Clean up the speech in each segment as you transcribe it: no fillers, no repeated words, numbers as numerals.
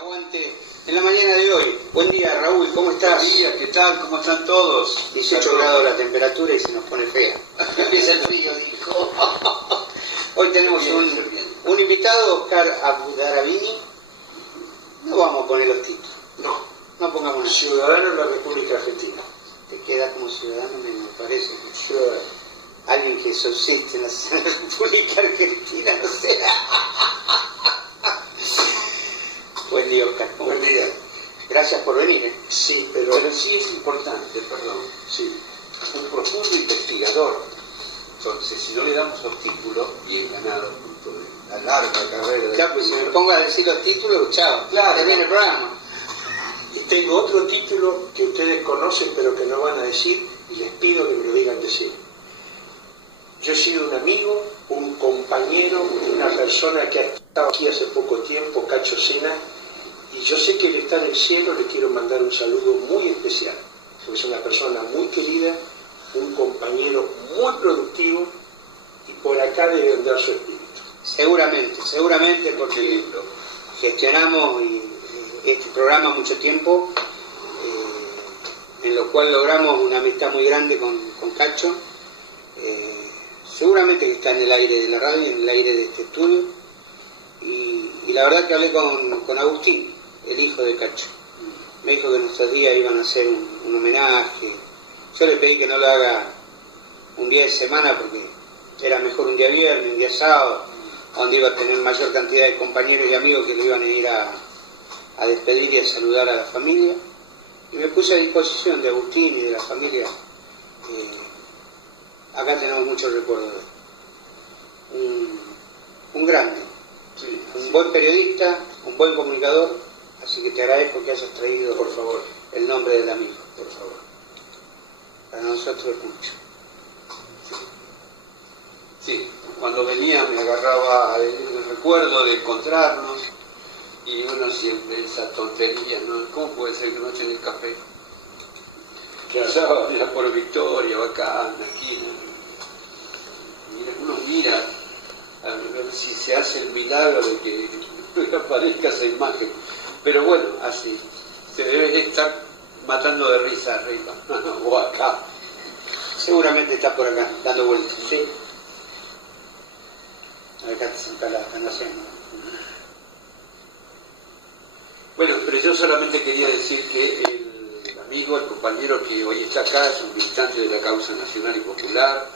Aguante en la mañana de hoy. Buen día, Raúl, ¿cómo estás? Buen día, ¿qué tal? ¿Cómo están todos? 18 grados la temperatura y se nos pone fea. Empieza el frío, dijo. Hoy tenemos un invitado, Oscar Abdarabini. No vamos a poner los títulos. No pongamos nada. Ciudadano de la República Argentina. Te queda como ciudadano, me parece. Ciudadano. Alguien que subsiste en la República Argentina, no sé. Buen día, Oscar. Buen día. Gracias por venir. Sí, pero sí es importante, perdón. Sí. Un profundo investigador. Entonces, si no le damos los títulos, bien ganado, fruto de la larga carrera. Ya, pues si me pongo a decir los títulos, chao. Claro. Termina el programa. Y tengo otro título que ustedes conocen, pero que no van a decir, y les pido que me lo digan decir. Yo he sido un amigo, un compañero, una persona que ha estado aquí hace poco tiempo, Cacho Sena, y yo sé que él está en el cielo, le quiero mandar un saludo muy especial, porque es una persona muy querida, un compañero muy productivo, y por acá debe andar su espíritu. Seguramente, porque gestionamos este programa mucho tiempo, en lo cual logramos una amistad muy grande con Cacho. Seguramente que está en el aire de la radio, en el aire de este estudio, y la verdad que hablé con Agustín, el hijo de Cacho. Me dijo que en estos días iban a hacer un homenaje. Yo le pedí que no lo haga un día de semana porque era mejor un día viernes, un día sábado, donde iba a tener mayor cantidad de compañeros y amigos que le iban a ir a despedir y a saludar a la familia. Y me puse a disposición de Agustín y de la familia. Acá tenemos muchos recuerdos de él. Un grande, Sí, un buen periodista, un buen comunicador, así que te agradezco que hayas traído, por favor, el nombre del amigo. por favor. Para nosotros es mucho. Sí, cuando venía me agarraba el recuerdo de encontrarnos y uno siempre esa tontería, ¿no? ¿Cómo puede ser que no echen el café? Pasaba ya por Victoria, bacán, aquí. Uno mira a ver si se hace el milagro de que aparezca esa imagen. Pero bueno, así. Se debe estar matando de risa arriba o acá. Seguramente está por acá, dando vueltas. Sí. Acá la están haciendo. Bueno, pero yo solamente quería decir que el amigo, el compañero que hoy está acá es un militante de la causa nacional y popular,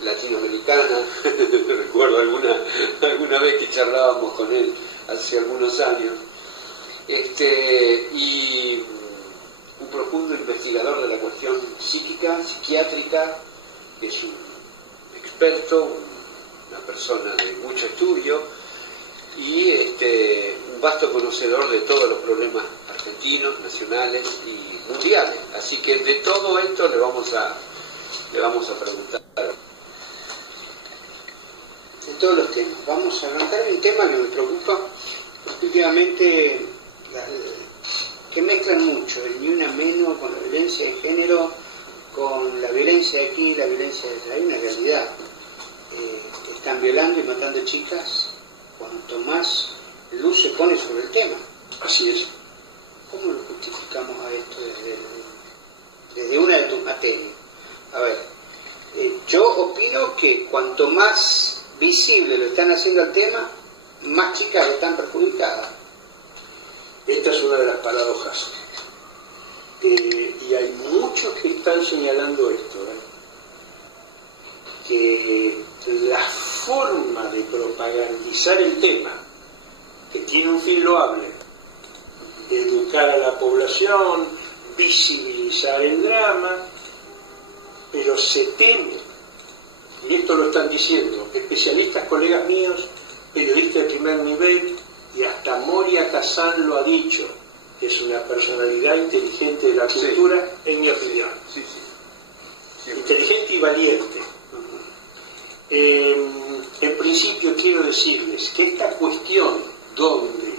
latinoamericana. Recuerdo alguna vez que charlábamos con él hace algunos años. Y un profundo investigador de la cuestión psíquica, psiquiátrica, que es un experto, una persona de mucho estudio y un vasto conocedor de todos los problemas argentinos, nacionales y mundiales. Así que de todo esto le vamos a preguntar. De todos los temas. Vamos a arrancar un tema que me preocupa, porque últimamente que mezclan mucho el ni una menos con la violencia de género, con la violencia de aquí, la violencia de allá. Hay una realidad. Están violando y matando chicas cuanto más luz se pone sobre el tema. Así es. ¿Cómo lo justificamos a esto desde una de tus materias? A ver, yo opino que cuanto más visible lo están haciendo al tema, más chicas están perjudicadas. Esta es una de las paradojas. Y hay muchos que están señalando esto, que la forma de propagandizar el tema, que tiene un fin loable, educar a la población, visibilizar el drama, pero se teme, y esto lo están diciendo especialistas, colegas míos, periodistas de primer nivel, y hasta Moria Kazan lo ha dicho, que es una personalidad inteligente de la cultura, sí. En mi opinión. Sí. Inteligente y valiente. En principio quiero decirles que esta cuestión donde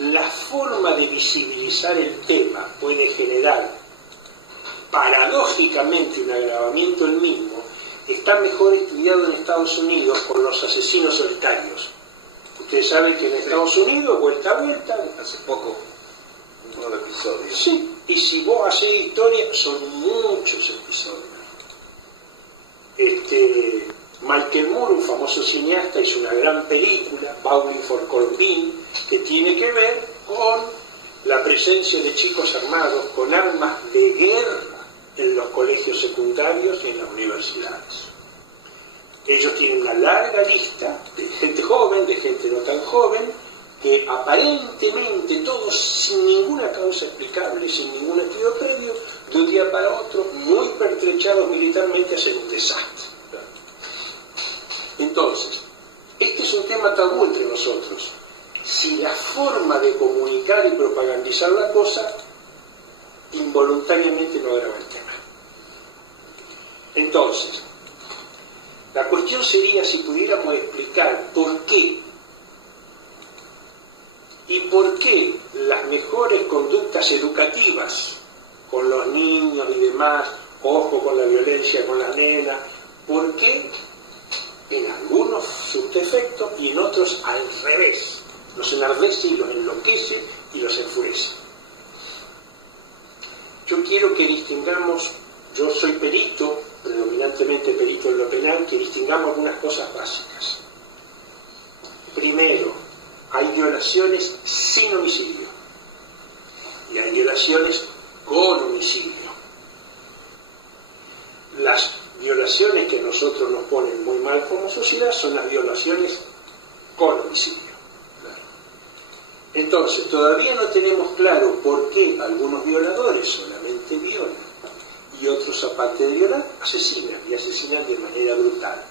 la forma de visibilizar el tema puede generar paradójicamente un agravamiento del mismo, está mejor estudiado en Estados Unidos por los asesinos solitarios. Usted sabe que en Estados Unidos, vuelta a vuelta, hace poco, un nuevo episodio. Sí, y si vos hacés historia, son muchos episodios. Michael Moore, un famoso cineasta, hizo una gran película, Bowling for Columbine, que tiene que ver con la presencia de chicos armados con armas de guerra en los colegios secundarios y en las universidades. Ellos tienen una larga lista de gente joven, de gente no tan joven, que aparentemente todos sin ninguna causa explicable, sin ningún estudio previo, de un día para otro, muy pertrechados militarmente, hacen un desastre. Entonces, este es un tema tabú entre nosotros. Si la forma de comunicar y propagandizar la cosa involuntariamente no agrava el tema. Entonces, la cuestión sería si pudiéramos explicar por qué y por qué las mejores conductas educativas con los niños y demás, ojo con la violencia con las nenas, por qué en algunos surte efecto y en otros al revés, los enardece y los enloquece y los enfurece. Yo quiero que distingamos, yo soy perito, predominantemente perito en lo penal, que distingamos algunas cosas básicas. Primero, hay violaciones sin homicidio y hay violaciones con homicidio. Las violaciones que a nosotros nos ponen muy mal como sociedad son las violaciones con homicidio. Entonces, todavía no tenemos claro por qué algunos violadores solamente violan y otros, aparte de violar, asesinan y asesinan de manera brutal.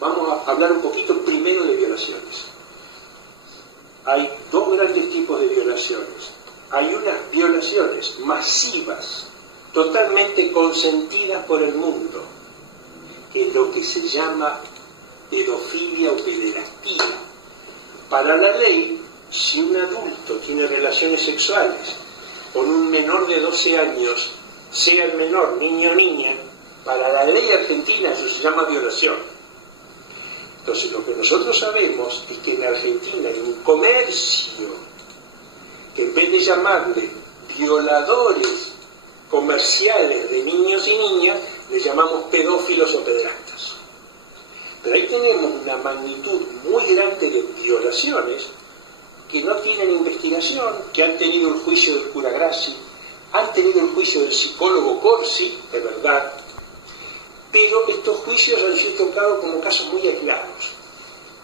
Vamos a hablar un poquito primero de violaciones. Hay dos grandes tipos de violaciones. Hay unas violaciones masivas, totalmente consentidas por el mundo, que es lo que se llama pedofilia o pederastía. Para la ley, si un adulto tiene relaciones sexuales con un menor de 12 años, sea el menor, niño o niña, para la ley argentina eso se llama violación. Entonces lo que nosotros sabemos es que en Argentina hay un comercio que en vez de llamarle violadores comerciales de niños y niñas, le llamamos pedófilos o pederastas. Pero ahí tenemos una magnitud muy grande de violaciones que no tienen investigación, que han tenido el juicio del cura Grassi, han tenido el juicio del psicólogo Corsi, de verdad, pero estos juicios han sido tocados como casos muy aislados.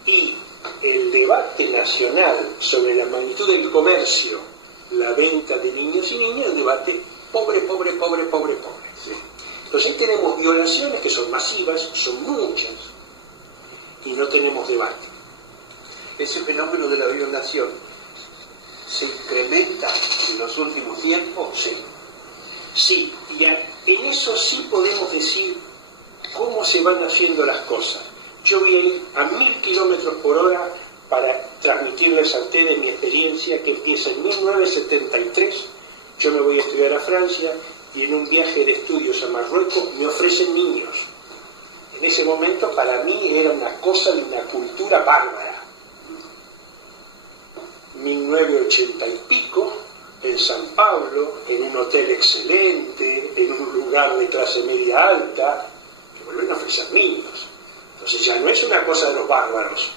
Y el debate nacional sobre la magnitud del comercio, la venta de niños y niñas, el debate pobre, pobre, pobre, pobre, pobre. ¿Sí? Entonces ahí tenemos violaciones que son masivas, son muchas, y no tenemos debate. Ese fenómeno de la violación se incrementa en los últimos tiempos. Sí, sí, y en eso sí podemos decir cómo se van haciendo las cosas. Yo voy a ir a 1000 kilómetros por hora para transmitirles a ustedes mi experiencia que empieza en 1973. Yo me voy a estudiar a Francia y en un viaje de estudios a Marruecos me ofrecen niños. En ese momento para mí era una cosa de una cultura bárbara. 1980 y pico, en San Pablo, en un hotel excelente, en un lugar de clase media alta, que vuelven a ofrecer niños. Entonces ya no es una cosa de los bárbaros,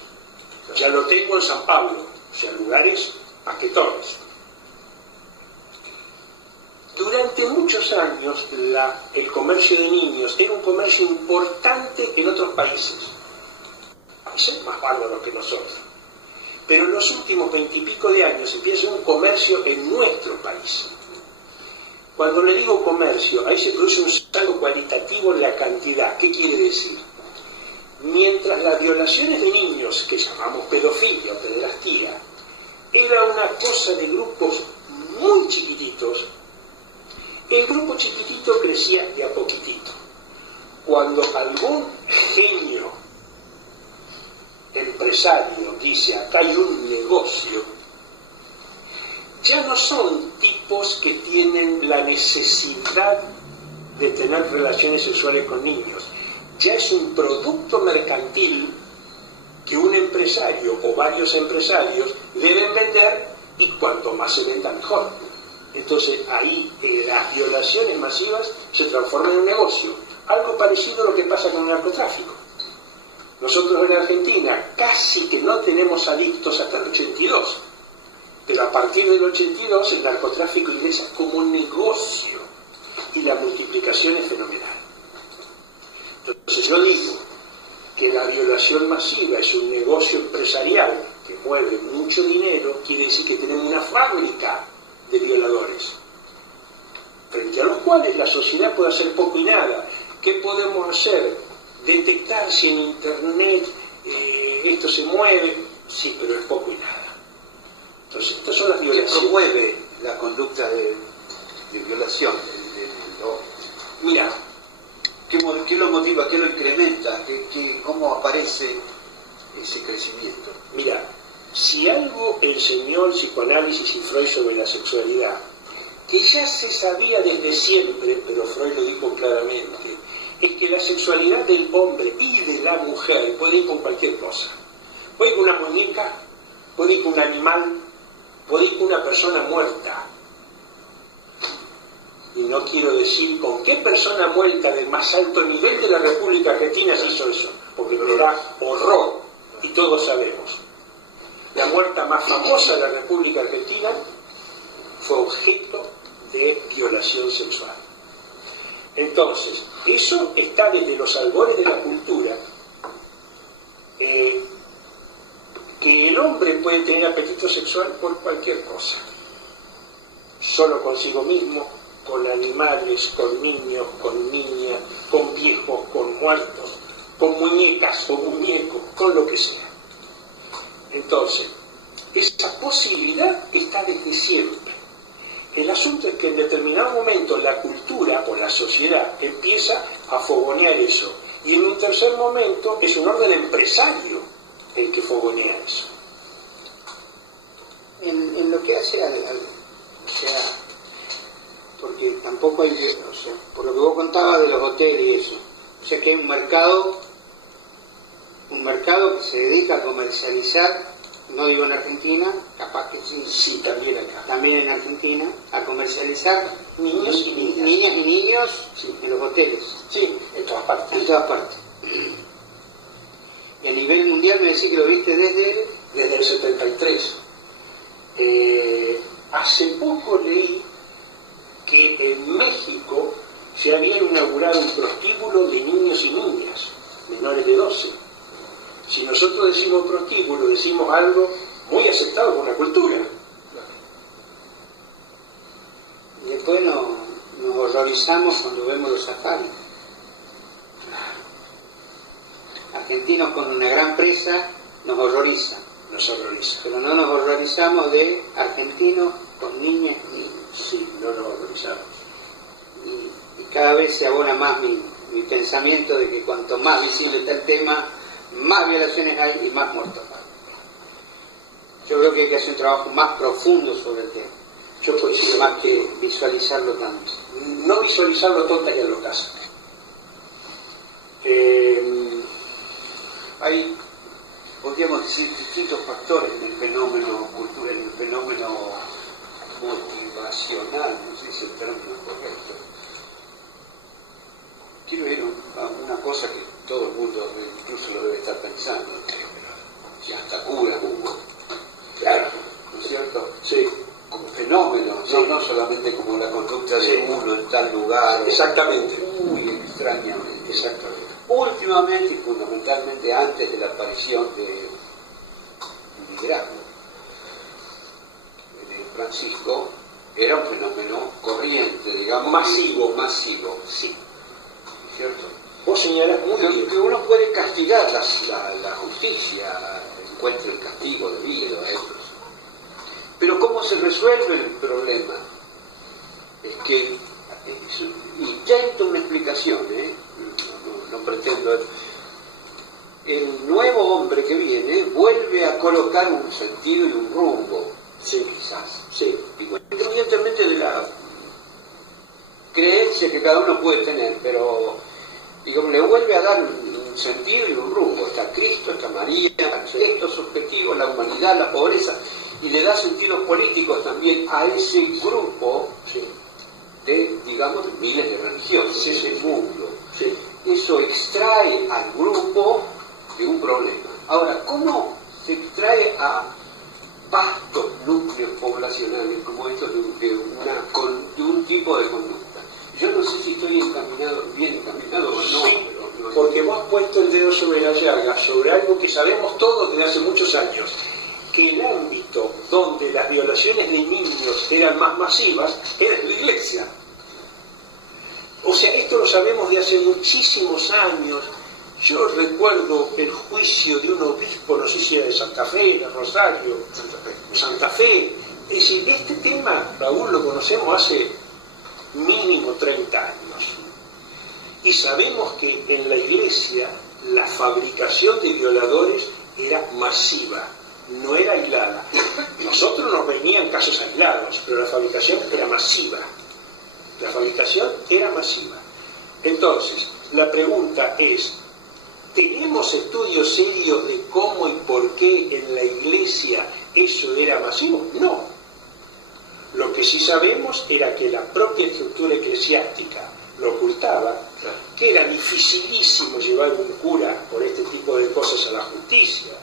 ya lo tengo en San Pablo, o sea, lugares paquetones. Durante muchos años el comercio de niños era un comercio importante en otros países más bárbaros que nosotros. Pero en los últimos 20 y pico de años empieza un comercio en nuestro país. Cuando le digo comercio, ahí se produce un salto cualitativo en la cantidad. ¿Qué quiere decir? Mientras las violaciones de niños, que llamamos pedofilia o pederastía, era una cosa de grupos muy chiquititos, el grupo chiquitito crecía de a poquitito. Cuando algún genio empresario dice acá hay un negocio, ya no son tipos que tienen la necesidad de tener relaciones sexuales con niños, ya es un producto mercantil que un empresario o varios empresarios deben vender, y cuanto más se venda mejor. Entonces ahí las violaciones masivas se transforman en un negocio. Algo parecido a lo que pasa con el narcotráfico. Nosotros en Argentina casi que no tenemos adictos hasta el 82, pero a partir del 82 el narcotráfico ingresa como un negocio y la multiplicación es fenomenal. Entonces yo digo que la violación masiva es un negocio empresarial que mueve mucho dinero, quiere decir que tenemos una fábrica de violadores, frente a los cuales la sociedad puede hacer poco y nada. ¿Qué podemos hacer? Detectar si en internet esto se mueve, sí, pero es poco y nada. Entonces, estas son las violaciones. ¿Qué promueve la conducta de violación? Mira, ¿Qué lo motiva? ¿Qué lo incrementa? ¿Cómo aparece ese crecimiento? mira, si algo enseñó el psicoanálisis y Freud sobre la sexualidad, que ya se sabía desde siempre, pero Freud lo dijo claramente, es que la sexualidad del hombre y de la mujer puede ir con cualquier cosa. Puede ir con una muñeca, puede ir con un animal, puede ir con una persona muerta. Y no quiero decir con qué persona muerta del más alto nivel de la República Argentina se hizo eso, porque me da horror, y todos sabemos. La muerta más famosa de la República Argentina fue objeto de violación sexual. Entonces, eso está desde los albores de la cultura, que el hombre puede tener apetito sexual por cualquier cosa, solo consigo mismo, con animales, con niños, con niñas, con viejos, con muertos, con muñecas o muñecos, con lo que sea. Entonces, esa posibilidad está desde siempre. El asunto es que en determinado momento la cultura o la sociedad empieza a fogonear eso, y en un tercer momento es un orden empresario el que fogonea eso. En lo que hace o sea, porque tampoco hay, o sea, por lo que vos contabas de los hoteles y eso, o sea que hay un mercado que se dedica a comercializar, no digo en Argentina, capaz que sí, Sí, también acá. también en Argentina, a comercializar Niños y niñas. niñas y niños Sí. en los hoteles, Sí, en todas partes. en todas partes. Y a nivel mundial me decís que lo viste Desde el 73. Hace poco leí que en México se había inaugurado un prostíbulo de niños y niñas, menores de 12. Si nosotros decimos prostíbulo, decimos algo muy aceptado por la cultura. y después nos horrorizamos cuando vemos los safaris. Argentinos con una gran presa nos horrorizan, Nos horroriza. pero no nos horrorizamos de argentinos con niñas y niños. Sí, no nos horrorizamos. Y cada vez se abona más mi pensamiento de que cuanto más visible está el tema, más violaciones hay y más muertos hay. Yo creo que hay que hacer un trabajo más profundo sobre el tema, Yo coincido más que visualizarlo tanto. no visualizarlo tontas y al ocaso. Hay, podríamos decir, distintos factores en el fenómeno cultural, en el fenómeno motivacional, no sé si es el término correcto. Quiero ir a una cosa que todo el mundo incluso lo debe estar pensando, si hasta cura hubo, Claro. ¿no es cierto? Sí, Como fenómeno, Sí. no solamente como la conducta de Sí. uno en tal lugar, exactamente. muy extrañamente. Exactamente. Últimamente y fundamentalmente antes de la aparición de liderazgo de Francisco, era un fenómeno corriente, digamos, masivo, Sí. ¿cierto? Vos señalás muy bien. Que uno puede castigar la justicia, encuentra el castigo debido a ellos. Pero ¿cómo se resuelve el problema? Es que intento una explicación, no pretendo. El nuevo hombre que viene vuelve a colocar un sentido y un rumbo, Sí, quizás. sí. Independientemente de la creencia que cada uno puede tener, pero digamos, le vuelve a dar un un sentido y un rumbo. Está Cristo, está María, estos objetivos, la humanidad, la pobreza, y le da sentidos políticos también a ese grupo de, digamos, de miles de religiosos del mundo. Eso extrae al grupo de un problema. Ahora, ¿cómo se extrae a vastos núcleos poblacionales como estos de un tipo de conducta? Yo no sé si estoy bien encaminado o no. Sí, porque vos has puesto el dedo sobre la llaga, sobre algo que sabemos todos desde hace muchos años, que el ámbito donde las violaciones de niños eran más masivas era la iglesia. O sea, esto lo sabemos de hace muchísimos años. Yo recuerdo el juicio de un obispo, no sé si era de Santa Fe, de Rosario, Santa Fe. Es decir, este tema, Raúl, lo conocemos hace mínimo 30 años. Y sabemos que en la iglesia la fabricación de violadores era masiva, no era aislada. Nosotros nos venían casos aislados, pero la fabricación era masiva. La fabricación era masiva. Entonces, la pregunta es, ¿tenemos estudios serios de cómo y por qué en la iglesia eso era masivo? No. Lo que sí sabemos era que la propia estructura eclesiástica lo ocultaba, que era dificilísimo llevar un cura por este tipo de cosas a la justicia,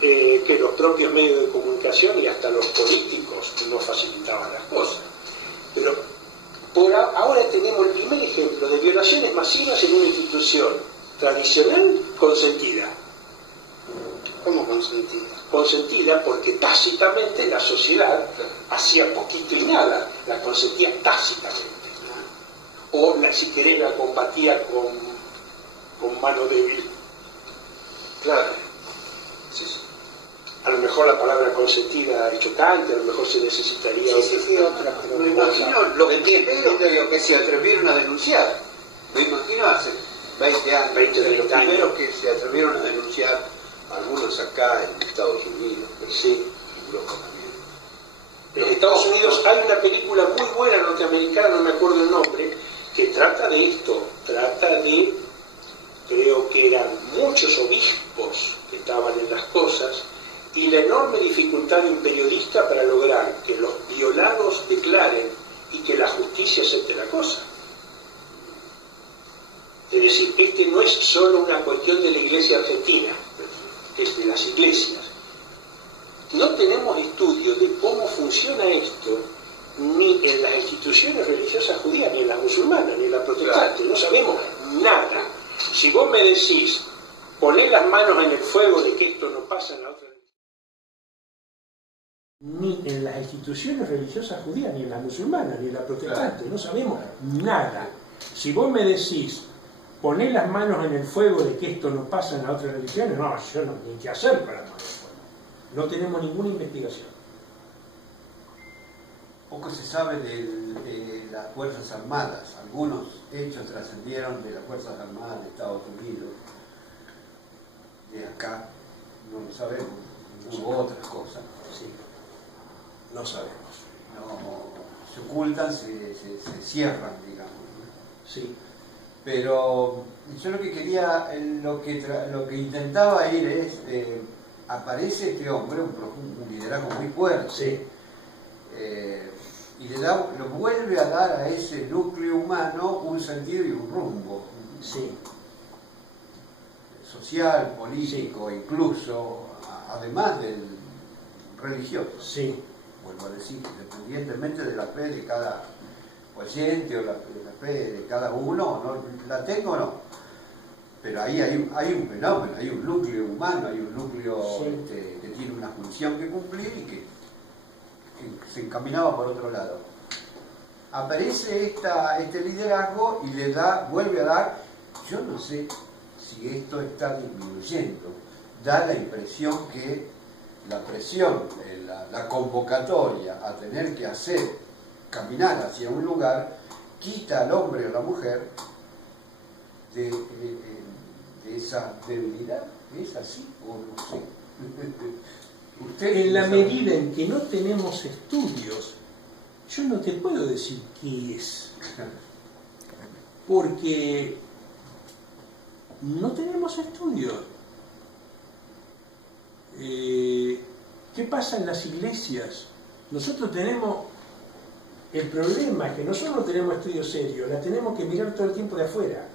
que los propios medios de comunicación y hasta los políticos no facilitaban las cosas. Pero ahora tenemos el primer ejemplo de violaciones masivas en una institución tradicional consentida. ¿Cómo consentida? Consentida porque tácitamente la sociedad hacía poquito y nada, la consentía tácitamente. O si querés la combatía con mano débil. Claro. Sí. A lo mejor la palabra consentida es chocante, a lo mejor se necesitaría otra. Pero me imagino los primeros que se atrevieron a denunciar. Me imagino hace 20 años, 30 los primeros que se atrevieron a denunciar, algunos acá en Estados Unidos, pero sí, en Europa también. En Estados Unidos hay una película muy buena norteamericana, no me acuerdo el nombre, que trata de esto, creo que eran muchos obispos que estaban en las cosas, y la enorme dificultad de un periodista para lograr que los violados declaren y que la justicia acepte la cosa. Es decir, este no es solo una cuestión de la iglesia argentina, es de las iglesias. No tenemos estudios de cómo funciona esto ni en las instituciones religiosas judías, ni en las musulmanas, ni en las protestantes. No sabemos nada. Si vos me decís, poné las manos en el fuego de que esto no pasa en la otra, ni en las instituciones religiosas judías, ni en las musulmanas, ni en las protestantes, no sabemos nada. Si vos me decís, poné las manos en el fuego de que esto no pasa en las otras religiones, no, yo no tengo que hacer para las manos en el fuego. No tenemos ninguna investigación. Poco se sabe de las Fuerzas Armadas. Algunos hechos trascendieron de las Fuerzas Armadas de Estados Unidos. De acá no lo sabemos. Hubo otras cosas. Sí. No sabemos. No, se ocultan, se cierran, digamos. Sí. Pero yo lo que quería, lo que intentaba ir es, aparece este hombre, un liderazgo muy fuerte. Sí. Y lo vuelve a dar a ese núcleo humano un sentido y un rumbo. Sí. Social, político, sí. Incluso, además del religioso. Sí. Vuelvo a decir, independientemente de la fe de cada oyente o la fe de cada uno, ¿no? La tengo o no. Pero ahí hay un fenómeno, hay un núcleo humano, hay un núcleo sí. Que tiene una función que cumplir y que se encaminaba por otro lado. Aparece este liderazgo y vuelve a dar, yo no sé si esto está disminuyendo, da la impresión que la presión, la convocatoria a tener que caminar hacia un lugar, quita al hombre o a la mujer de esa debilidad. ¿Es así o no sé? En la medida en que no tenemos estudios, yo no te puedo decir qué es. Porque no tenemos estudios. ¿Qué pasa en las iglesias? Nosotros tenemos... El problema es que nosotros no tenemos estudios serios, la tenemos que mirar todo el tiempo de afuera.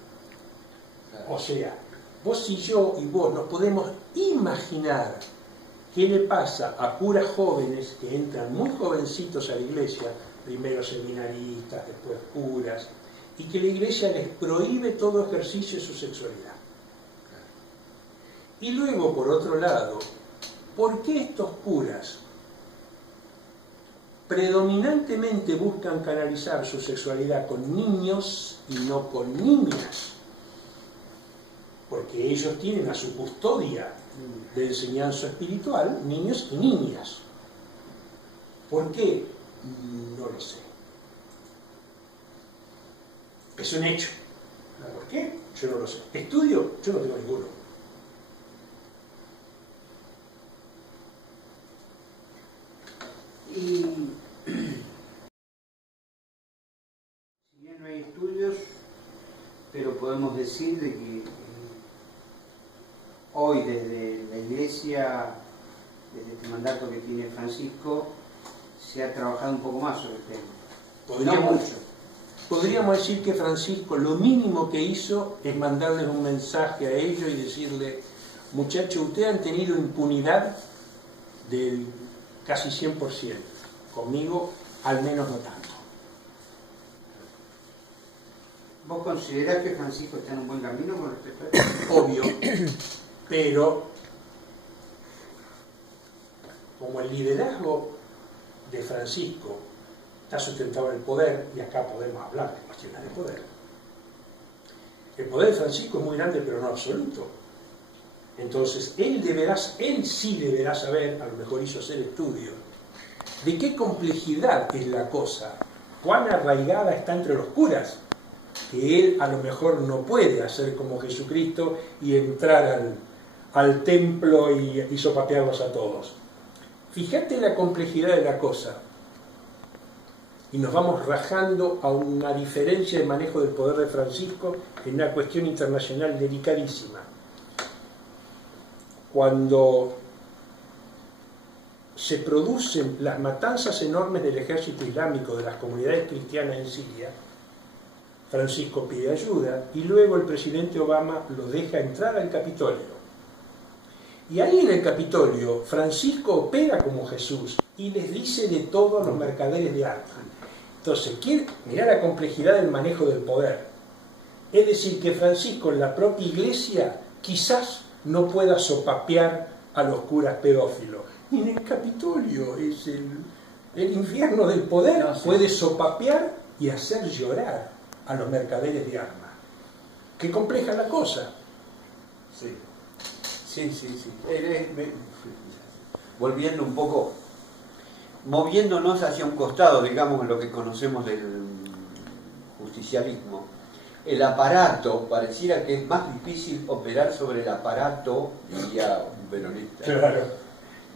O sea, vos y yo y vos nos podemos imaginar qué le pasa a curas jóvenes que entran muy jovencitos a la iglesia, primero seminaristas, después curas, y que la iglesia les prohíbe todo ejercicio de su sexualidad. Y luego, por otro lado, ¿por qué estos curas predominantemente buscan canalizar su sexualidad con niños y no con niñas? Porque ellos tienen a su custodia de enseñanza espiritual niños y niñas. ¿Por qué? No lo sé. Es un hecho. ¿Por qué? Yo no lo sé. ¿Estudio? Yo no tengo ninguno. Y si bien no hay estudios, pero podemos decir de que hoy desde la Iglesia, desde este mandato que tiene Francisco, se ha trabajado un poco más sobre el tema. No mucho. Podríamos decir que Francisco lo mínimo que hizo es mandarles un mensaje a ellos y decirle: muchachos, ustedes han tenido impunidad del casi 100%. Conmigo, al menos no tanto. ¿Vos considerás que Francisco está en un buen camino con respecto a esto? Obvio, pero como el liderazgo de Francisco está sustentado en el poder, y acá podemos hablar de cuestiones de poder, el poder de Francisco es muy grande pero no absoluto. Entonces él sí deberá saber, a lo mejor hizo hacer estudios, de qué complejidad es la cosa, cuán arraigada está entre los curas, que él a lo mejor no puede hacer como Jesucristo y entrar al templo y sopapearlos a todos. Fíjate la complejidad de la cosa, y nos vamos rajando a una diferencia de manejo del poder de Francisco en una cuestión internacional delicadísima. Cuando se producen las matanzas enormes del ejército islámico de las comunidades cristianas en Siria, Francisco pide ayuda y luego el presidente Obama lo deja entrar al Capitolio. Y ahí en el Capitolio Francisco opera como Jesús y les dice de todo a los mercaderes de armas. Entonces, mirá la complejidad del manejo del poder. Es decir, que Francisco en la propia iglesia quizás no pueda sopapear a los curas pedófilos. Y en el Capitolio es el infierno del poder. No, sí. Puede sopapear y hacer llorar a los mercaderes de armas. Qué compleja la cosa. Sí. Volviendo un poco, moviéndonos hacia un costado, digamos, en lo que conocemos del justicialismo, el aparato, pareciera que es más difícil operar sobre el aparato, diría un peronista, claro,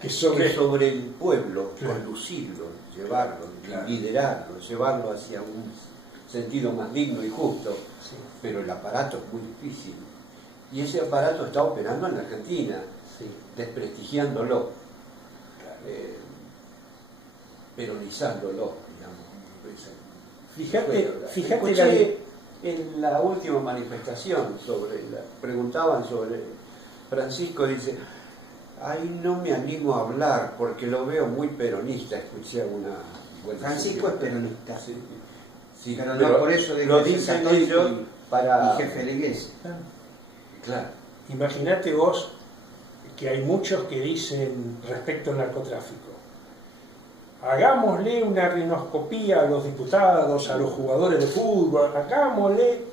que sobre el pueblo, claro, conducirlo, llevarlo, claro, liderarlo, llevarlo hacia un sentido más digno y justo, sí, pero el aparato es muy difícil. Y ese aparato está operando en Argentina, sí, desprestigiándolo, peronizándolo, digamos. Fíjate en la última manifestación preguntaban sobre Francisco, dice: ay, no me animo a hablar porque lo veo muy peronista. Escuché una buena Francisco es peronista, sí, sí, pero no por eso lo dicen ellos para jefe de la iglesia. Claro. Imagínate vos que hay muchos que dicen respecto al narcotráfico: hagámosle una rinoscopía a los diputados, a los jugadores de fútbol, hagámosle...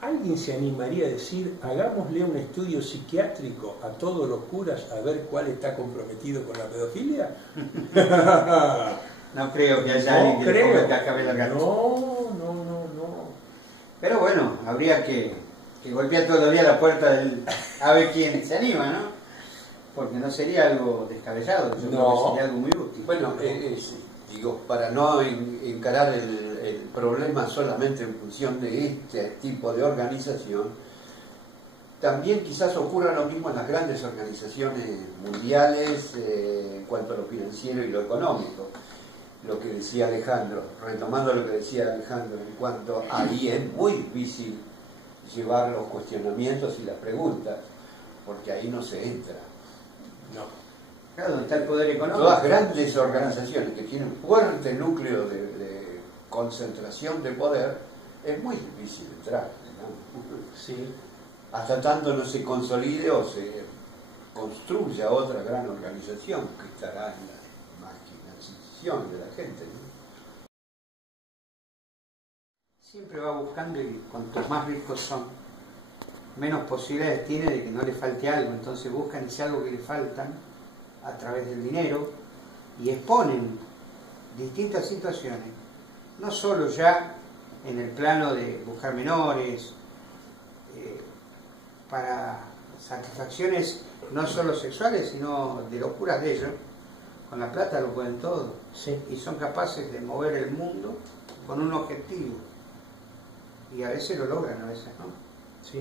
¿Alguien se animaría a decir, hagámosle un estudio psiquiátrico a todos los curas a ver cuál está comprometido con la pedofilia? No creo que haya alguien que le ponga el cascabel al gato. No. Pero bueno, habría que golpear todos los días la puerta a ver quién se anima, ¿no? Porque no sería algo descabellado, yo creo que sería algo muy útil. Bueno, digo, para no encarar el problema solamente en función de este tipo de organización, también quizás ocurra lo mismo en las grandes organizaciones mundiales en cuanto a lo financiero y lo económico. Lo que decía Alejandro, retomando lo que decía Alejandro, en cuanto ahí es muy difícil llevar los cuestionamientos y las preguntas, porque ahí no se entra. No. Claro, donde está el poder económico. Todas grandes organizaciones que tienen fuerte núcleo de concentración de poder, es muy difícil entrar, digamos. Sí. Hasta tanto no se consolide o se construya otra gran organización que estará en la imaginación de la gente, ¿no? Siempre va buscando, y cuantos más ricos son, menos posibilidades tiene de que no le falte algo. Entonces buscan ese algo que le faltan a través del dinero y exponen distintas situaciones, no solo ya en el plano de buscar menores, para satisfacciones no solo sexuales, sino de locuras de ellos. Con la plata lo pueden todo. Sí. Y son capaces de mover el mundo con un objetivo. Y a veces lo logran, a veces no. Sí.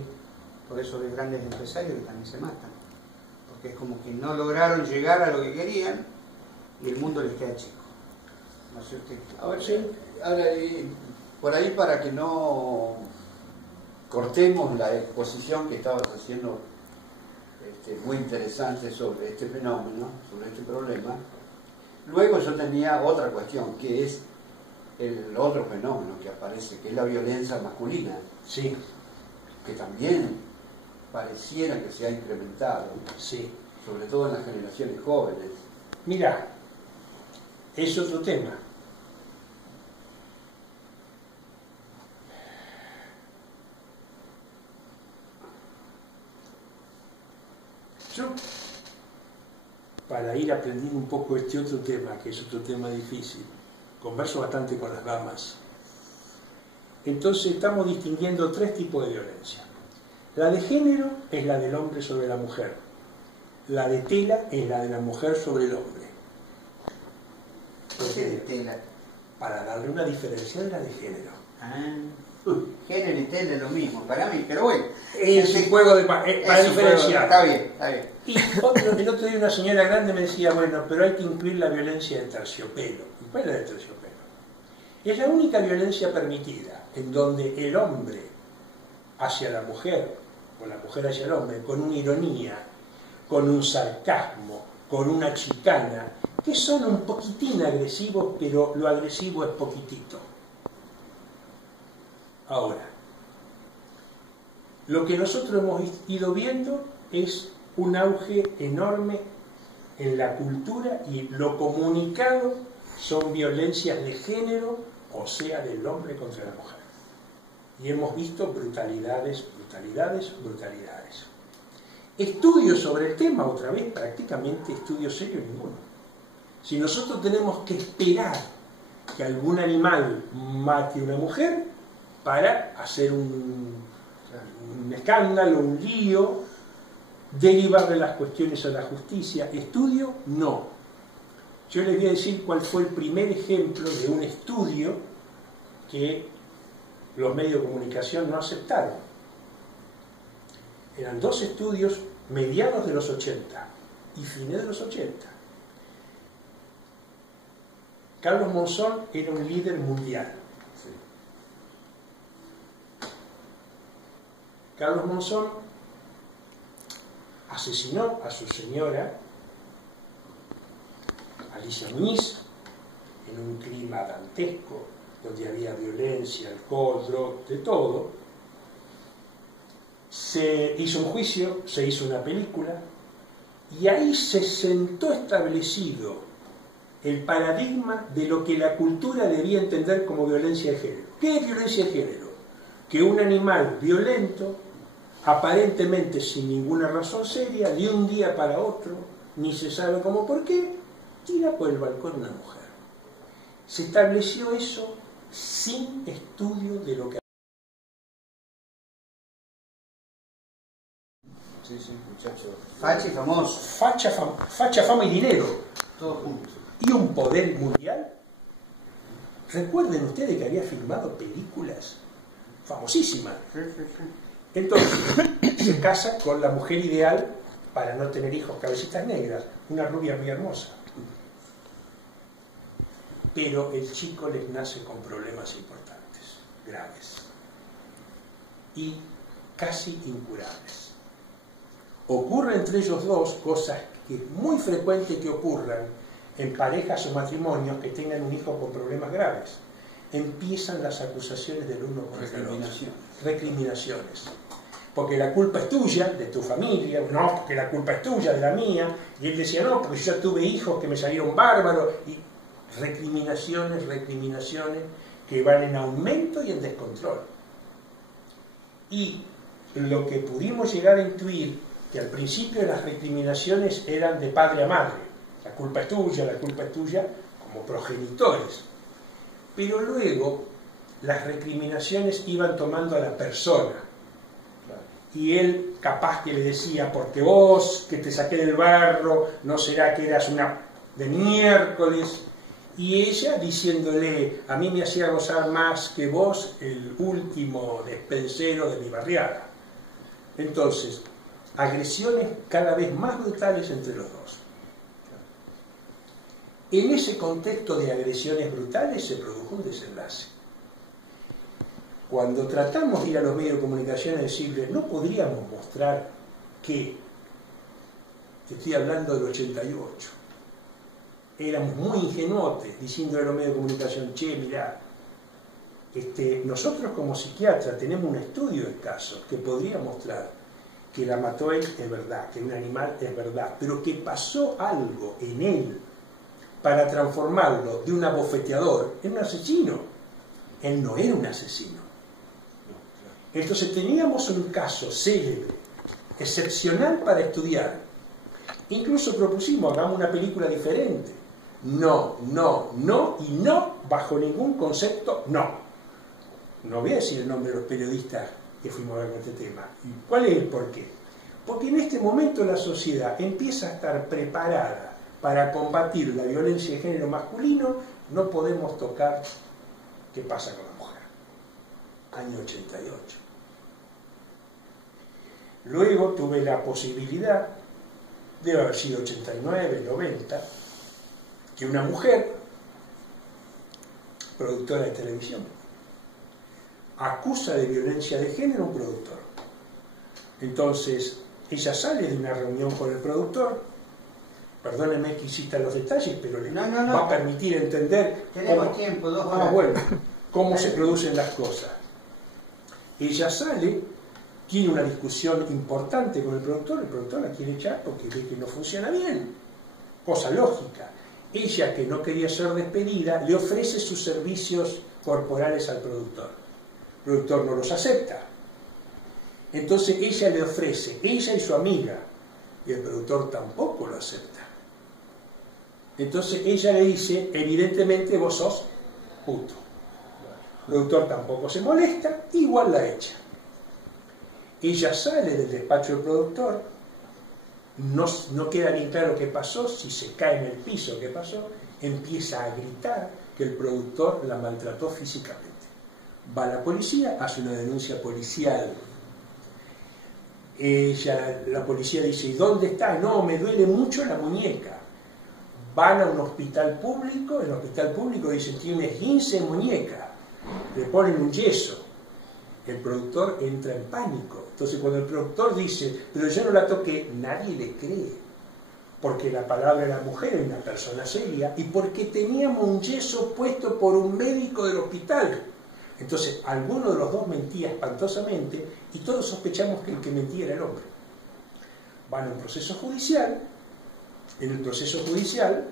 Por eso ves grandes empresarios que también se matan. Porque es como que no lograron llegar a lo que querían y el mundo les queda chico. No sé usted. A ver, sí. Ahora, por ahí, para que no cortemos la exposición que estabas haciendo, muy interesante sobre este fenómeno, sobre este problema, luego yo tenía otra cuestión, que es el otro fenómeno que aparece, que es la violencia masculina. Sí. Que también pareciera que se ha incrementado, Sí. sobre todo en las generaciones jóvenes. Mira, es otro tema. Yo, para ir aprendiendo un poco este otro tema, que es otro tema difícil, converso bastante con las damas. Entonces estamos distinguiendo tres tipos de violencia. La de género es la del hombre sobre la mujer. La de tela es la de la mujer sobre el hombre. ¿Por qué de tela? Para darle una diferencia de la de género. Género y tela es lo mismo para mí, pero bueno. Es un juego para diferenciar. Está bien, está bien. Y el otro día una señora grande me decía, bueno, pero hay que incluir la violencia de terciopelo. ¿Y cuál es la de terciopelo? Es la única violencia permitida en donde el hombre hacia la mujer, o la mujer hacia el hombre, con una ironía, con un sarcasmo, con una chicana, que son un poquitín agresivos, pero lo agresivo es poquitito. Ahora, lo que nosotros hemos ido viendo es un auge enorme en la cultura y lo comunicado son violencias de género, o sea, del hombre contra la mujer. Y hemos visto brutalidades, brutalidades, brutalidades. Estudios sobre el tema, otra vez, prácticamente estudios serios ninguno. Si nosotros tenemos que esperar que algún animal mate a una mujer para hacer un escándalo, un lío, derivarle las cuestiones a la justicia, estudio, no. Yo les voy a decir cuál fue el primer ejemplo de un estudio que los medios de comunicación no aceptaron. Eran dos estudios mediados de los 80 y fines de los 80. Carlos Monzón era un líder mundial. Carlos Monzón asesinó a su señora, Alicia Muñiz, en un clima dantesco, donde había violencia, alcohol, drogas, de todo. Se hizo un juicio, se hizo una película, y ahí se sentó establecido el paradigma de lo que la cultura debía entender como violencia de género. ¿Qué es violencia de género? Que un animal violento, aparentemente sin ninguna razón seria, de un día para otro, ni se sabe cómo por qué, tira por el balcón una mujer. Se estableció eso sin estudio de lo que... Sí, sí, muchachos. Facha y famoso. Facha, fama y dinero. Todos juntos. Y un poder mundial Recuerden ustedes que había filmado películas famosísimas. Entonces, se casa con la mujer ideal para no tener hijos, cabecitas negras, una rubia muy hermosa. Pero el chico les nace con problemas importantes, graves y casi incurables. Ocurre entre ellos dos cosas que es muy frecuente que ocurran en parejas o matrimonios que tengan un hijo con problemas graves. Empiezan las acusaciones del uno contra el otro. Recriminaciones. Porque la culpa es tuya, de tu familia, no, porque la culpa es tuya, de la mía. Y él decía, no, porque yo ya tuve hijos que me salieron bárbaros. Y recriminaciones que van en aumento y en descontrol. Y lo que pudimos llegar a intuir, que al principio las recriminaciones eran de padre a madre. La culpa es tuya, como progenitores. Pero luego las recriminaciones iban tomando a la persona. Y él capaz que le decía, porque vos que te saqué del barro, ¿no será que eras una de miércoles? Y ella diciéndole, a mí me hacía gozar más que vos el último despensero de mi barriada. Entonces, agresiones cada vez más brutales entre los dos. En ese contexto de agresiones brutales se produjo un desenlace. Cuando tratamos de ir a los medios de comunicación y decirles, no podríamos mostrar que, te estoy hablando del 88, éramos muy ingenuotes diciendo a los medios de comunicación, che, mirá, nosotros como psiquiatras tenemos un estudio de casos que podría mostrar que la mató él, es verdad, que un animal es verdad, pero que pasó algo en él para transformarlo de un abofeteador en un asesino. Él no era un asesino. Entonces teníamos un caso célebre, excepcional para estudiar. Incluso propusimos, hagamos una película diferente. No, y no bajo ningún concepto, no. No voy a decir el nombre de los periodistas que fuimos a ver con este tema. ¿Cuál es el porqué? Porque en este momento la sociedad empieza a estar preparada para combatir la violencia de género masculino. No podemos tocar qué pasa con la mujer. Año 88. Luego tuve la posibilidad, debe haber sido 89, 90, que una mujer, productora de televisión, acusa de violencia de género a un productor. Entonces, ella sale de una reunión con el productor, perdónenme que insista en los detalles, pero le va a permitir entender cómo se producen las cosas. Ella sale, tiene una discusión importante con el productor la quiere echar porque ve que no funciona bien, cosa lógica. Ella, que no quería ser despedida, le ofrece sus servicios corporales al productor. El productor no los acepta. Entonces ella le ofrece, ella y su amiga, y el productor tampoco lo acepta. Entonces ella le dice, evidentemente vos sos puto. El productor tampoco se molesta, igual la echa. Ella sale del despacho del productor, no queda bien claro qué pasó, si se cae en el piso qué pasó, empieza a gritar que el productor la maltrató físicamente. Va a la policía, hace una denuncia policial. La policía dice, ¿y dónde está? No, me duele mucho la muñeca. Van a un hospital público, en el hospital público dicen, tiene 15 muñeca, le ponen un yeso. El productor entra en pánico. Entonces cuando el productor dice, pero yo no la toqué, nadie le cree. Porque la palabra de la mujer es una persona seria y porque teníamos un yeso puesto por un médico del hospital. Entonces alguno de los dos mentía espantosamente y todos sospechamos que el que mentía era el hombre. Van a un proceso judicial. En el proceso judicial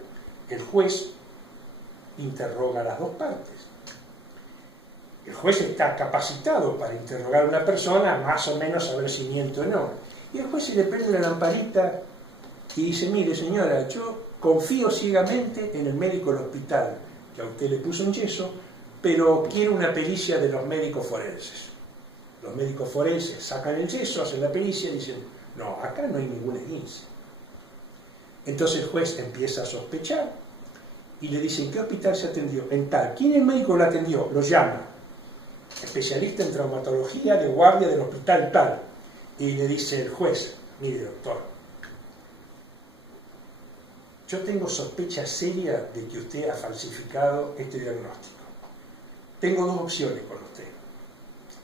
el juez interroga a las dos partes. El juez está capacitado para interrogar a una persona, más o menos saber si miente o no. Y el juez se le prende la lamparita y dice, mire señora, yo confío ciegamente en el médico del hospital, que a usted le puso un yeso, pero quiero una pericia de los médicos forenses. Los médicos forenses sacan el yeso, hacen la pericia y dicen, no, acá no hay ningún esguince. Entonces el juez empieza a sospechar y le dice, ¿en qué hospital se atendió? En tal. ¿Quién es el médico que lo atendió? Lo llama. Especialista en traumatología de guardia del hospital tal. Y le dice el juez, mire doctor, yo tengo sospecha seria de que usted ha falsificado este diagnóstico. Tengo dos opciones con usted.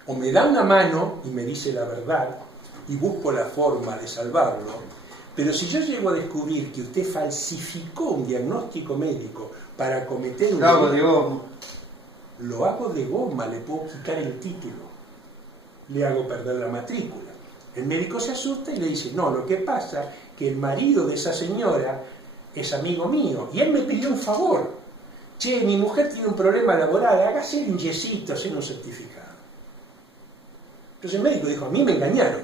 O me da una mano y me dice la verdad y busco la forma de salvarlo, pero si yo llego a descubrir que usted falsificó un diagnóstico médico para cometer un delito, lo hago de goma, le puedo quitar el título, le hago perder la matrícula. El médico se asusta y le dice, no, lo que pasa es que el marido de esa señora es amigo mío y él me pidió un favor. Che, mi mujer tiene un problema laboral, hágase un yesito, hacer un certificado. Entonces el médico dijo, a mí me engañaron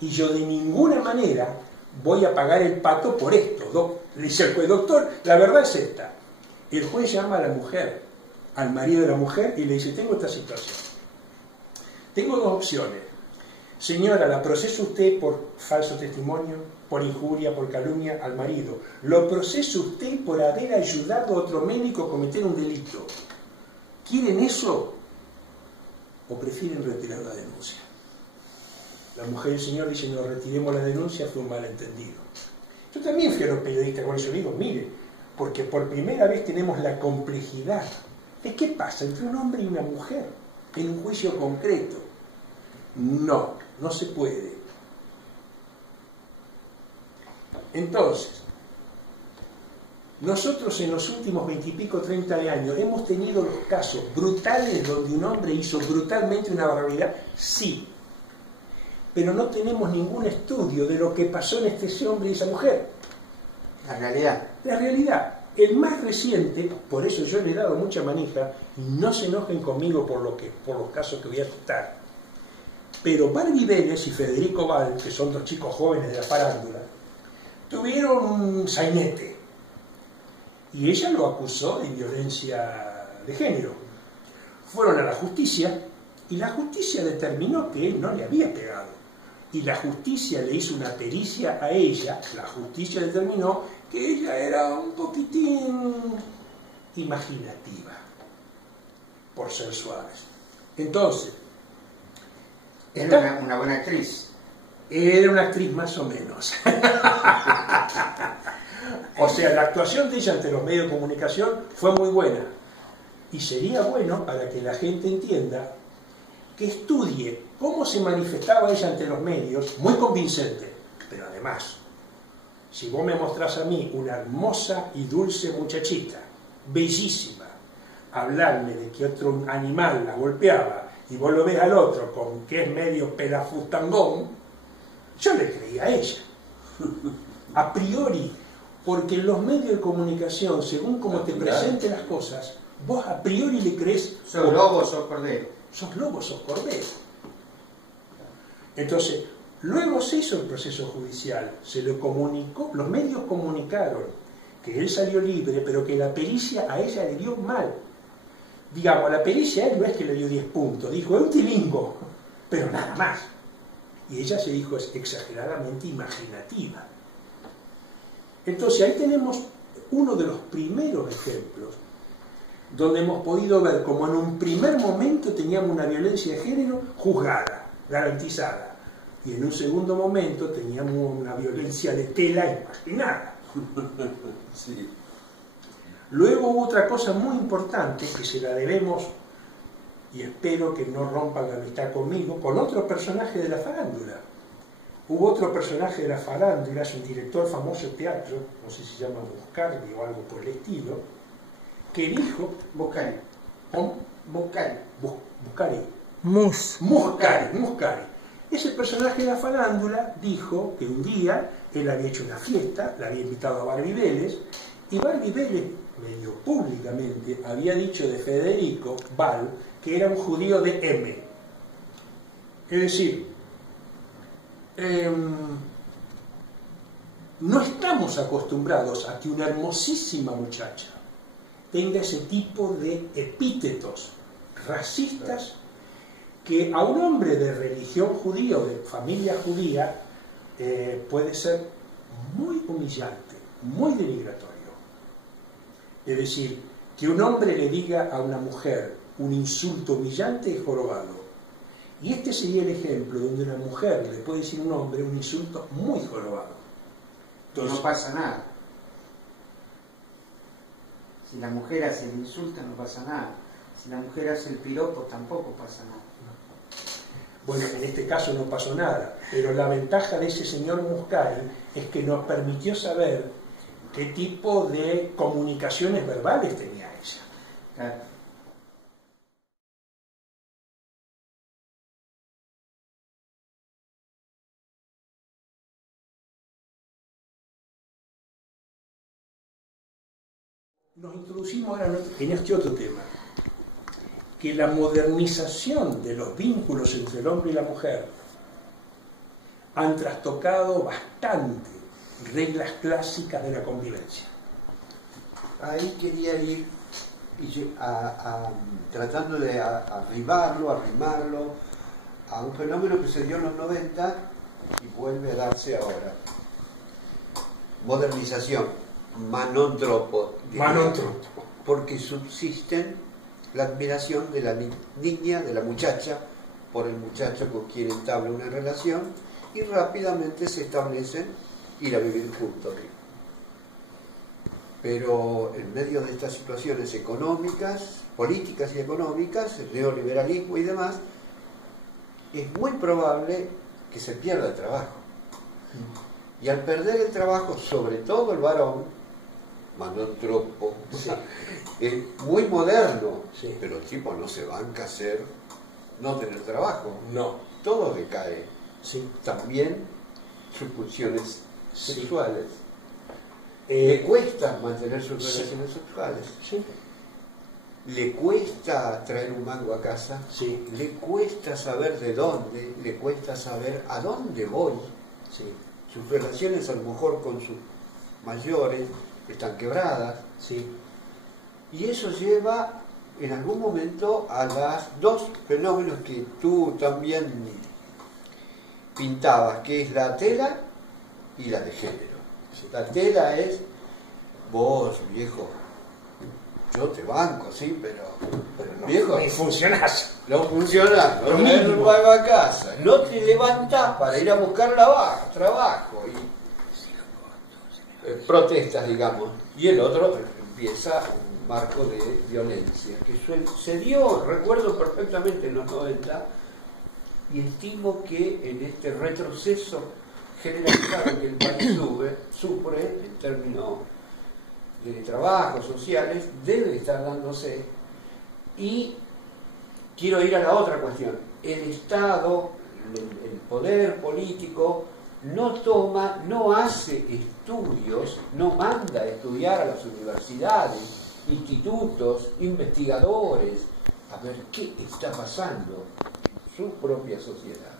y yo de ninguna manera voy a pagar el pato por esto. Le dice el juez, doctor, la verdad es esta. Y el juez llama a la mujer, al marido de la mujer, y le dice, tengo esta situación. Tengo dos opciones. Señora, la proceso usted por falso testimonio, por injuria, por calumnia al marido. Lo proceso usted por haber ayudado a otro médico a cometer un delito. ¿Quieren eso? ¿O prefieren retirar la denuncia? La mujer y el señor dicen, no, retiremos la denuncia, fue un malentendido. Yo también fui a los periodistas con eso, digo, mire, porque por primera vez tenemos la complejidad de qué pasa entre un hombre y una mujer en un juicio concreto. No, no se puede. Entonces, nosotros en los últimos 20 y pico, 30 años, hemos tenido los casos brutales donde un hombre hizo brutalmente una barbaridad, sí, pero no tenemos ningún estudio de lo que pasó en ese hombre y esa mujer. La realidad. La realidad. El más reciente, por eso yo le he dado mucha manija, y no se enojen conmigo por los casos que voy a citar, pero Barbie Vélez y Federico Val, que son dos chicos jóvenes de la farándula, tuvieron un sainete y ella lo acusó de violencia de género. Fueron a la justicia y la justicia determinó que él no le había pegado. Y la justicia le hizo una pericia a ella, la justicia determinó que ella era un poquitín imaginativa, por ser suaves. Entonces, era una buena actriz. Era una actriz más o menos. O sea, la actuación de ella ante los medios de comunicación fue muy buena. Y sería bueno para que la gente entienda que estudie cómo se manifestaba ella ante los medios, muy convincente. Pero además, si vos me mostrás a mí una hermosa y dulce muchachita, bellísima, hablarme de que otro animal la golpeaba, y vos lo ves al otro con que es medio pelafustangón, yo le creía a ella. A priori, porque en los medios de comunicación, según cómo te presenten las cosas, vos a priori le crees... Sos lobo, sos cordero. Sos lobo, sos cordero. Entonces, luego se hizo el proceso judicial, se lo comunicó, los medios comunicaron que él salió libre, pero que la pericia a ella le dio mal. Digamos, la pericia a él no es que le dio 10 puntos, dijo, es un tilingo, pero nada más. Y ella se dijo, es exageradamente imaginativa. Entonces ahí tenemos uno de los primeros ejemplos donde hemos podido ver cómo en un primer momento teníamos una violencia de género juzgada, garantizada, y en un segundo momento teníamos una violencia de tela imaginada. Sí. Luego hubo otra cosa muy importante que se la debemos, y espero que no rompan la amistad conmigo, con otro personaje de la farándula. Hubo otro personaje de la farándula, es un director famoso de teatro, no sé si se llama Muscardi o algo por el estilo, que dijo... Muscari. ¿Cómo? Muscari. Muscari. Ese personaje de la farándula dijo que un día él había hecho una fiesta, la había invitado a Barbie Vélez, y Barbie Vélez, medio públicamente, había dicho de Federico Val que era un judío de M. Es decir, no estamos acostumbrados a que una hermosísima muchacha tenga ese tipo de epítetos racistas que a un hombre de religión judía o de familia judía puede ser muy humillante, muy denigratorio. Es decir, que un hombre le diga a una mujer un insulto humillante es jorobado. Y este sería el ejemplo donde una mujer le puede decir a un hombre un insulto muy jorobado. Entonces, no pasa nada. Si la mujer hace el insulto no pasa nada. Si la mujer hace el piropo tampoco pasa nada. bueno, en este caso no pasó nada, pero la ventaja de ese señor Muscari es que nos permitió saber qué tipo de comunicaciones verbales tenía ella. Claro. Nos introducimos ahora en este otro tema, que la modernización de los vínculos entre el hombre y la mujer han trastocado bastante reglas clásicas de la convivencia. Ahí quería ir tratando de arrimarlo a un fenómeno que se dio en los 90 y vuelve a darse ahora. Modernización, manontropo. Manontropo. Porque subsisten la admiración de la niña, de la muchacha, por el muchacho con quien entabla una relación y rápidamente se establecen ir a vivir juntos. Pero en medio de estas situaciones económicas, políticas y económicas, el neoliberalismo y demás, es muy probable que se pierda el trabajo. Y al perder el trabajo, sobre todo el varón, manontropo, Sí. es muy moderno, Sí. pero el tipo no se banca hacer, no tener trabajo. No. Todo decae. Sí. También sus funciones Sí. sexuales. Le cuesta mantener sus sí. relaciones sexuales. Sí. Le cuesta traer un mango a casa. Sí. Le cuesta saber de dónde. Le cuesta saber a dónde voy. Sí. Sus relaciones a lo mejor con sus mayores están quebradas. Sí. Y eso lleva en algún momento a los dos fenómenos que tú también pintabas, que es la tela y la de género. La tela es, vos viejo, yo te banco, sí, pero No, viejo, ni funcionás. no funciona, no Lo traes mismo. un pago a casa, no te levantás para ir a buscar trabajo y protestas, digamos, y el otro empieza un marco de violencia que se dio, recuerdo perfectamente en los 90, y estimo que en este retroceso generalizado que el país sufre en términos de trabajos sociales, debe estar dándose. Y quiero ir a la otra cuestión. El Estado, el poder político, no hace estudios, no manda a estudiar a las universidades, institutos, investigadores, a ver qué está pasando en su propia sociedad.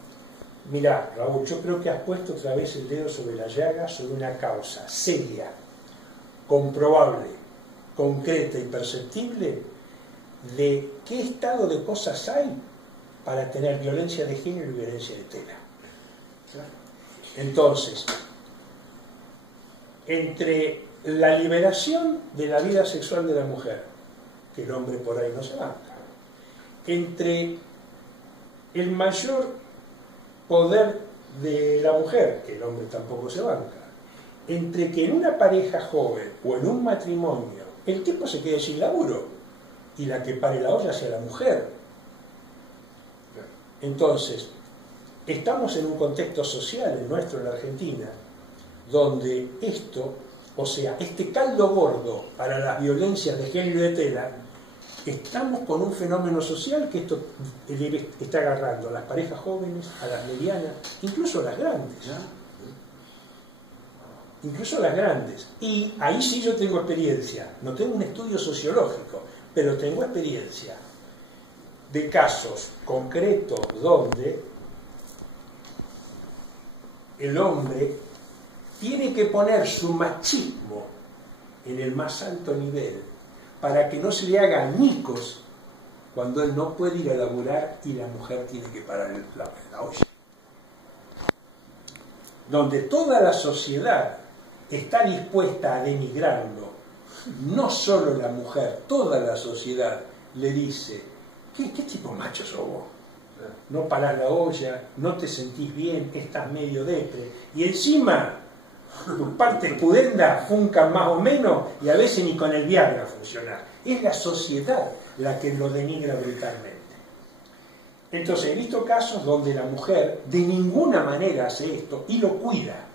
Mirá, Raúl, yo creo que has puesto otra vez el dedo sobre la llaga, sobre una causa seria, comprobable, concreta y perceptible de qué estado de cosas hay para tener violencia de género y violencia de tela. Entonces, entre la liberación de la vida sexual de la mujer, que el hombre por ahí no se banca, entre el mayor poder de la mujer, que el hombre tampoco se banca, entre que en una pareja joven o en un matrimonio el tipo se quede sin laburo y la que pare la olla sea la mujer. Entonces, estamos en un contexto social, el nuestro en la Argentina, donde esto, o sea, este caldo gordo para las violencias de género y de tela, estamos con un fenómeno social que esto está agarrando a las parejas jóvenes, a las medianas, incluso a las grandes. Incluso a las grandes. Y ahí sí yo tengo experiencia. No tengo un estudio sociológico, pero tengo experiencia de casos concretos donde el hombre tiene que poner su machismo en el más alto nivel para que no se le haga añicos cuando él no puede ir a laburar y la mujer tiene que parar la olla. Donde toda la sociedad está dispuesta a denigrarlo no solo la mujer, toda la sociedad le dice, ¿qué tipo macho sos vos? No parás la olla, no te sentís bien, estás medio depre, y encima tus partes pudendas funcan más o menos y a veces ni con el Viagra funciona. Es la sociedad la que lo denigra brutalmente. Entonces he visto casos donde la mujer de ninguna manera hace esto y lo cuida.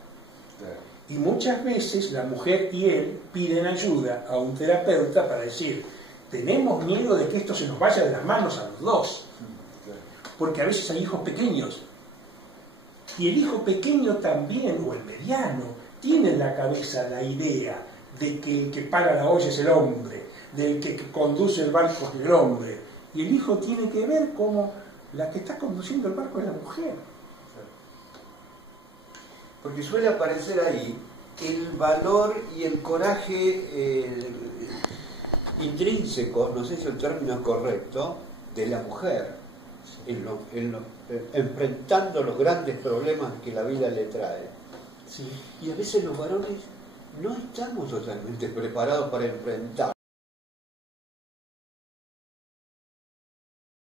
Y muchas veces la mujer y él piden ayuda a un terapeuta para decir, tenemos miedo de que esto se nos vaya de las manos a los dos. Porque a veces hay hijos pequeños. Y el hijo pequeño también, o el mediano, tiene en la cabeza la idea de que el que para la olla es el hombre, del que conduce el barco es el hombre. Y el hijo tiene que ver como la que está conduciendo el barco es la mujer. Porque suele aparecer ahí el valor y el coraje intrínsecos, no sé si el término es correcto, de la mujer, enfrentando los grandes problemas que la vida le trae. Sí. Y a veces los varones no estamos totalmente preparados para enfrentar